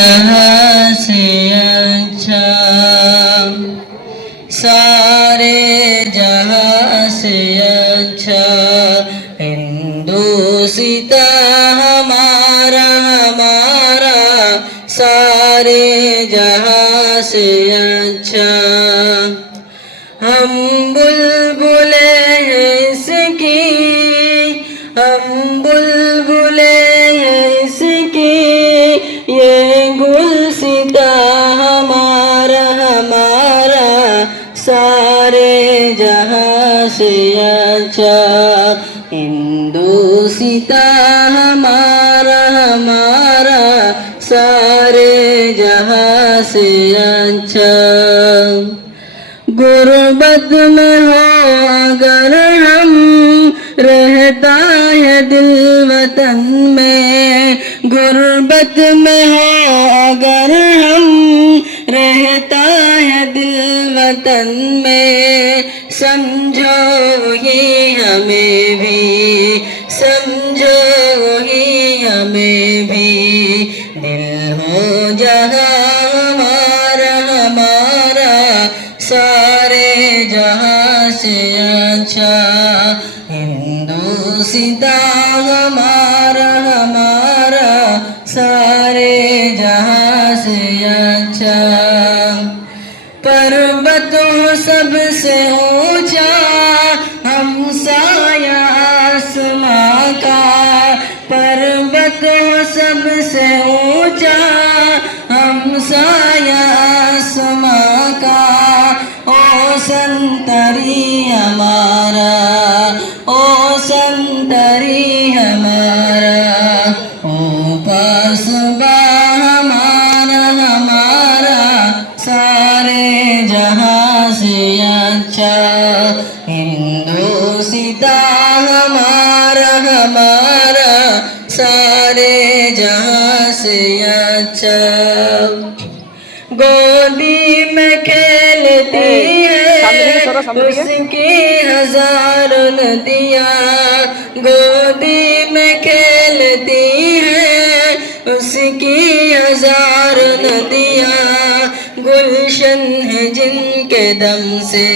जहाँ से अच्छा सारे जहाँ से अच्छा हिंदुस्तां हमारा हमारा सारे जहाँ से अच्छा। हम बुलबुले हैं इसकी, हम बुलबुले हैं इसकी, ये गुलसिता हमारा हमारा सारे जहाँ से अच्छा। हिंदुस्तां हमारा हमारा सारे जहाँ से अच्छा। गुर्बत में हो अगर हम रहता है दिल वतन में, गुर्बत में हो अगर हम रहता है दिल वतन में, समझो ही हमें भी, समझो ही हमें भी, दिल हो जहाँ हमारा हमारा सारे जहाँ से अच्छा। हिंदुस्तां हमारा हमारा सारे जहाँ से अच्छा। पर्वतों सबसे ऊंचा हमसाया आसमां का, पर्वतों सबसे ऊंचा हमसाया आसमां का, ओ संतरी हमारा, ओ संतरी हमारा, ओ पासबा हमारा हमारा सारे जहाँ से अच्छा। हिंदुस्तां हमारा हमारा सारे जहाँ से अच्छा। गोदी में खेलती है उसकी हजारों नदियाँ, गोदी में खेलती है उसकी हजारों नदियाँ, गुलशन है जिनके दम से,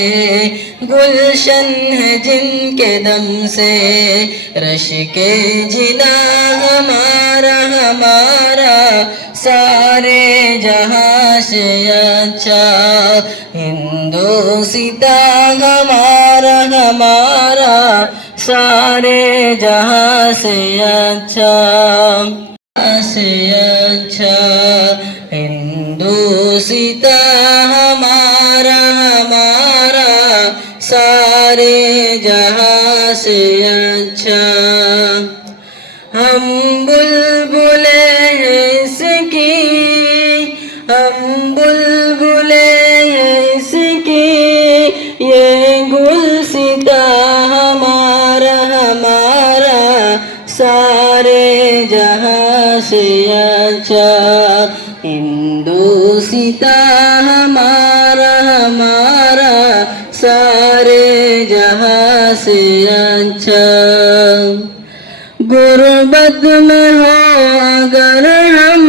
गुलशन है जिनके दम से, रश के जिना हमारा हमारा सारे जहाँ से अच्छा। हिंदुस्तां हमारा हमारा सारे जहाँ से अच्छा, से अच्छा। हिंदुस्तां हमारा हमारा सारे जहाँ से अच्छा। हम बुलबुले हैं इसकी, हम बुलबुले हैं इसकी, ये गुलसिता हमारा हमारा सारे जहाँ से अच्छा। हिंदुस्तां हमारा हमारा सारे जहाँ से अच्छा। गुर्बत में हो अगर हम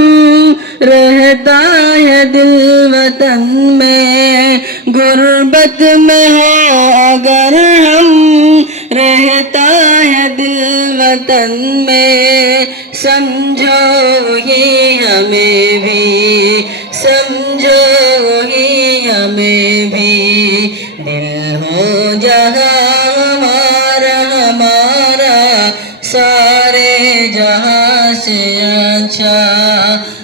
रहता है दिल वतन में, गुर्बत में हो अगर हम रहता है दिल वतन में, समझो ही हमें भी, समझो ही हमें भी, दिल हो जहाँ हमारा हमारा सारे जहाँ से अच्छा।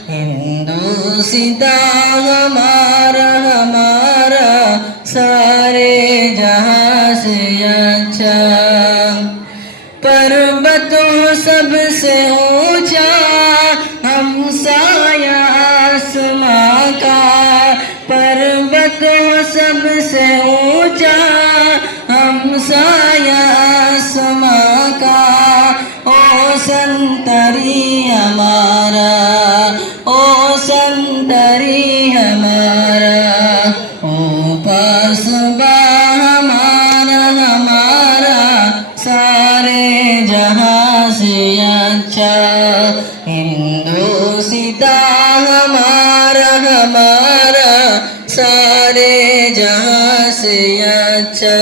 हिंदुस्तां हमारा हमारा सारे जहाँ से अच्छा। पर्वतों सबसे ऊंचा हमसाया आसमां का, पर्वतों सबसे ऊंचा हमसाया आसमां का, ओ संतरी हमारा, ओ संतरी हमारा, ओ पासबा हमारा हमारा सारे जहाँ से अच्छा। हिंदुस्तां हमारा सारे जहां से अच्छा।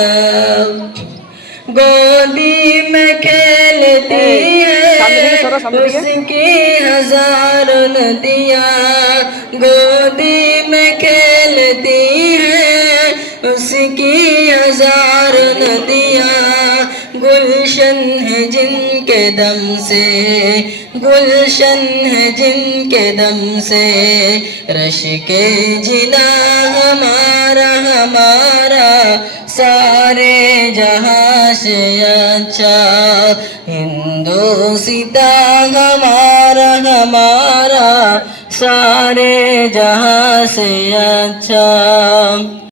गोदी में खेलती है उसकी हजारों नदियाँ, गोदी में खेलती है उसकी हजारों नदियाँ। गुलशन है जिनके दम से, गुलशन है जिनके दम से, रश के जिना हमारा सारे जहां से अच्छा। हिंदोसिता हमारा सारे जहां से अच्छा।